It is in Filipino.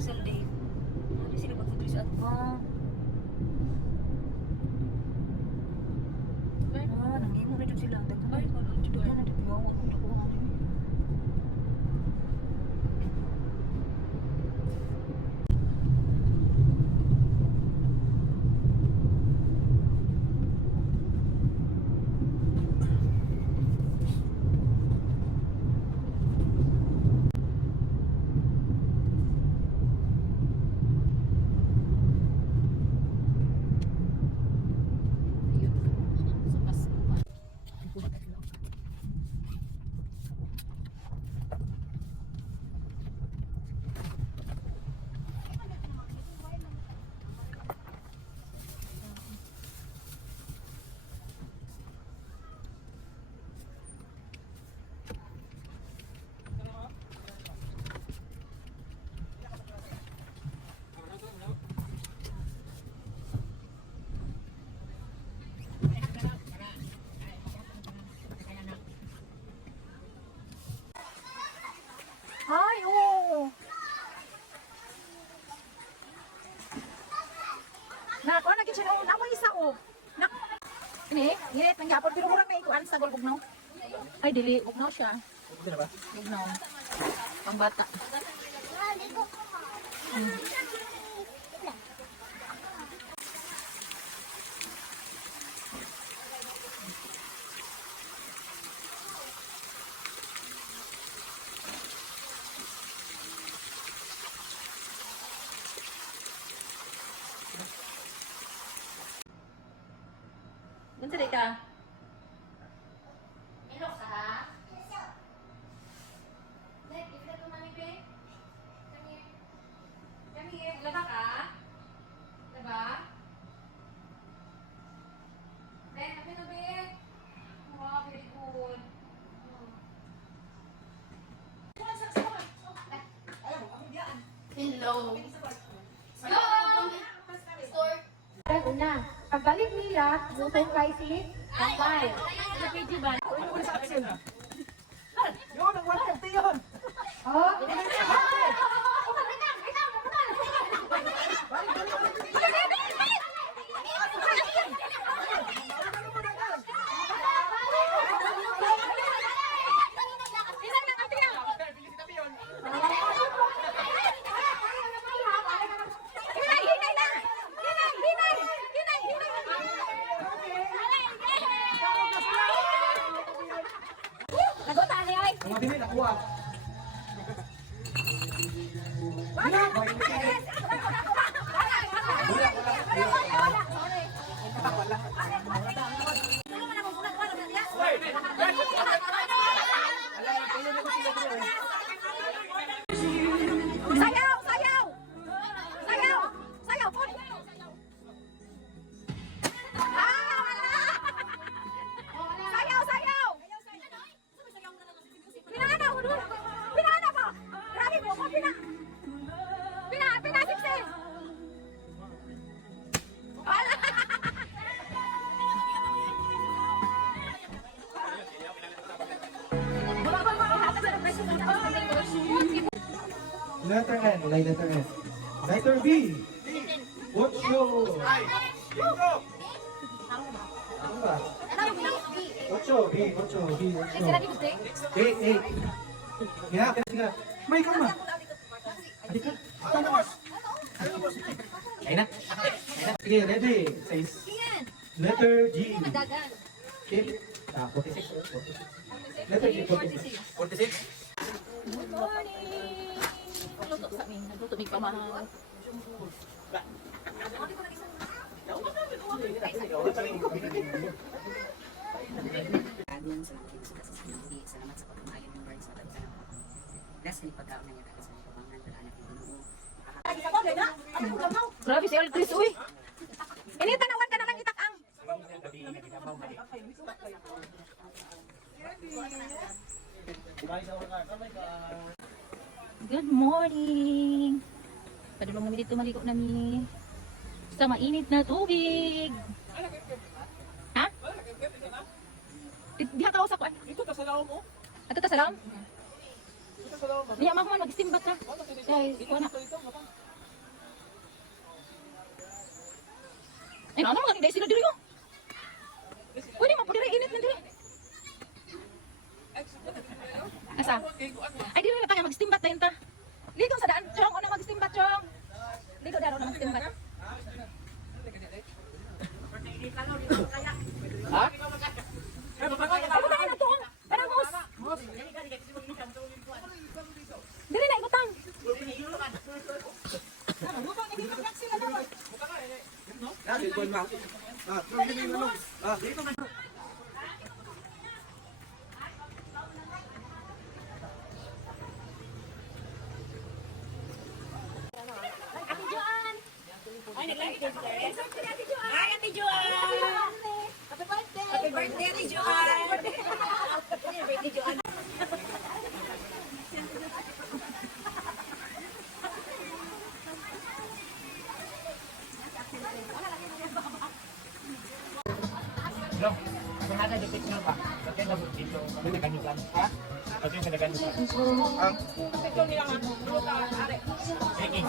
Axel Day. Ano sila pagputris at nangimo na dyan sila. Ay, dito na dito. Yawa ko dito. Ay, oo. Nak, ano lagi siya na mo isa oh. Nak. Ini, ngilit nang yapon pero murang na ikuan sa gulgugnaw. Ay dili, gugnaw siya. Gugnaw. Pambata. Unsa day ka? Ilok ka ha? Let, give that to mommy, babe. Come here. Come here. Laba ka? Laba? Ben, happy na, babe? Wow, very good. Hello. Store. Una, pagbalik nila, gutom kay si Kampay. Yun, ang 150 yun! Oh, Nagutan niya ay. Mga dili, nakuha. Sayaw! Sayaw! Sayaw! Sayaw! Pun! Sayaw! Sayaw! Pinana! Pinana po! Grabe po! Pina! Siksi! Letter N, letter N. Letter B. Ocho. Ano ba? Ocho, B, ocho, B, ocho. Eight, eight. Yeah, sige. May ka ma. Adi ka. Ayun na. Sige, ready. Says. Letter G. Okay. 46. Letter G, 46. 46. Good morning! Luto sa amin. Nagluto may pamahal. Kagyan sa mga kinasuka sa sinindi. Salamat sa pagmamayan ng Lord sa pagtanong. Bless ni pagkaon na niya kahit sa mga kabangan ng anak ng Ginoo. Grabe si Aldris, uy! Initanawan ka naman itakang! Good morning! Padulong namin dito maligo namin sa mainit na tubig. Ha? Diha ka sa kuan? Ito ta sa laom mo. Ato ta sa lang? Niya man man mag-steambat ka. Ay, ikaw na. Ay, ano mga hindi sila diri ko? Pwede mo po diri init man diri. Asa? Ay, diri na tayo mag-steambat tayo ta. Ligo sa daan, chong, ano mag-steambat chong? Ligo daro na mag-steambat. Ha? Ano tayo na to? Paramos. Diri na ikutang. Loh, ada di picture Pak. Tapi ada begitu. Tapi tekan juga. Ha? Tapi tekan juga. Ang picture nila nga. Sige.